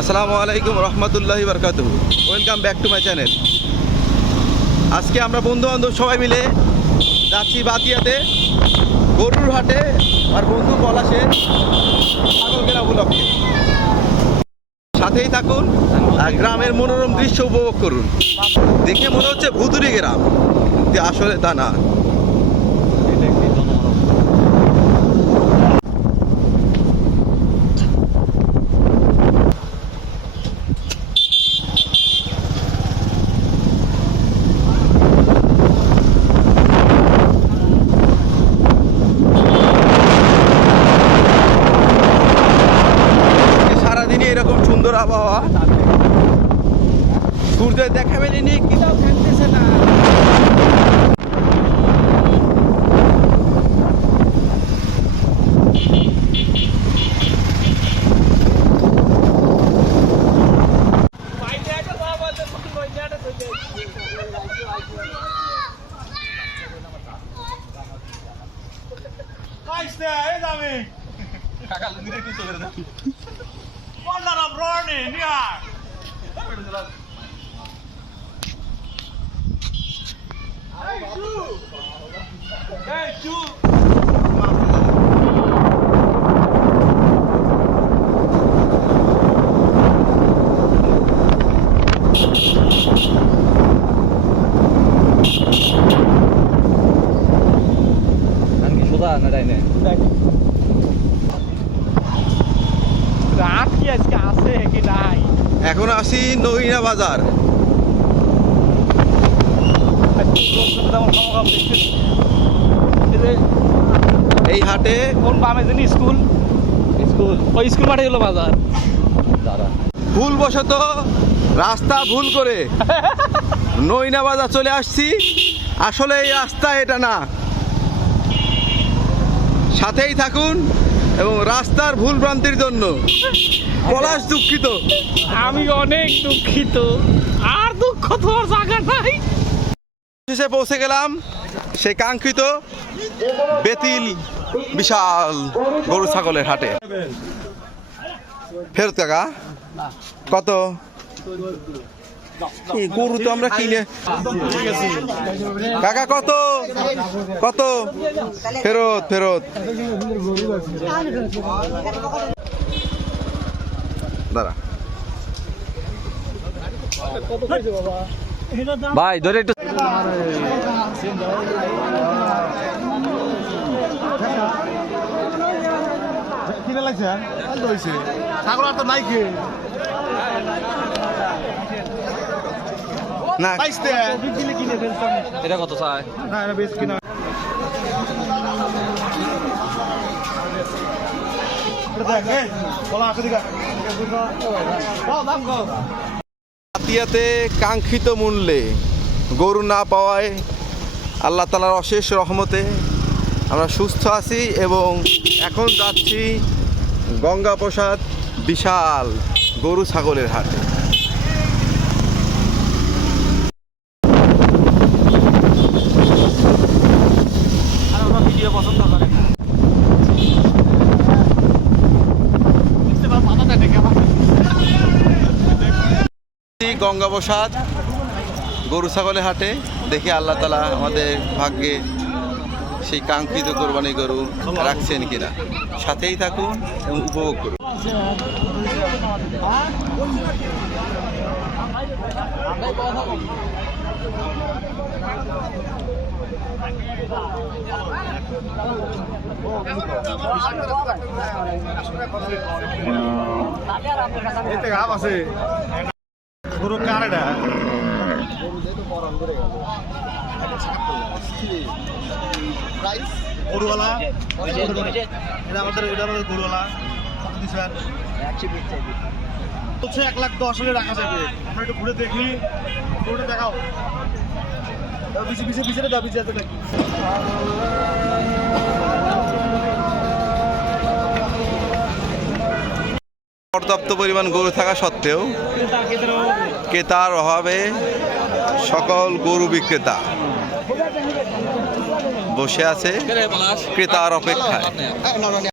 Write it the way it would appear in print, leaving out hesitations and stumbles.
আসসালামু আলাইকুম রহমতুল্লাহি বারকাতুহু। Welcome back to my channel. আজকে আমরা বন্ধু বান্ধব সবাই মিলে যাচ্ছি বাতিয়াতে গরুর হাটে আর বন্ধু পলাশে ছাগল কেনা উপলক্ষে। সাথেই থাকুন আর গ্রামের মনোরম দৃশ্য উপভোগ করুন। দেখে মনে হচ্ছে ভুতুড়ি গ্রাম, কিন্তু আসলে তা না। সারাদিনই এরকম সুন্দর আবহাওয়া, সূর্যের দেখা মেলেনি, কিটাও থাকতেছে না। এখন আসি নইনা বাজার। এই হাটে কোন বামে জানি স্কুল ওই স্কুল মাঠে গেল বাজার। ভুলবশত রাস্তা ভুল করে নইনা বাজার চলে আসছি। আসলে এই রাস্তা এটা না। সাথেই থাকুন এবং রাস্তার ভুল ভ্রান্তির জন্য পলাশ দুঃখিত। আমি অনেক দুঃখিত, আর দুঃখ তোমার জায়গা নাই। শেষে পৌঁছে গেলাম সেই কাঙ্ক্ষিত বেতিল বিশাল গরু ছাগলের হাটে। ফেরত কাকা কত? গরু তো আমরা কিনে কাকা কত কত? ফেরত ফেরত দাঁড়া ভাই ধরে একটু কিনে লাগছে ছাগল আর তো নাই কে না এটা কত চাই? না এটা বেশ কিনা বাতিয়াতে কাঙ্ক্ষিত মূল্যে গরু না পাওয়ায় আল্লাহ তাআলার অশেষ রহমতে আমরা সুস্থ আছি এবং এখন যাচ্ছি গঙ্গাপ্রসাদ বিশাল গরু ছাগলের হাটে। ভিডিও পছন্দ করে গঙ্গাপ্রসাদ গরু ছাগলের হাটে দেখি আল্লাহ তাআলা আমাদের ভাগ্যে সেই কাঙ্ক্ষিত কোরবানি গরু রাখছেন কিনা। সাথেই থাকুন এবং উপভোগ করুন। আছে গরু কারেটা গরুওয়ালা এটা আমাদের গরুওয়ালা কত দিচ্ছেন? 1,10,000 রাখা যাবে। আমরা একটু ঘুরে দেখি, গরুটা দেখাও। পিছিয়ে দাও, পিছিয়ে আছে নাকি? পর্যাপ্ত পরিমাণ গরু থাকা সত্ত্বেও ক্রেতার অভাবে সকল গরু বিক্রেতা বসে আছে ক্রেতার অপেক্ষায়।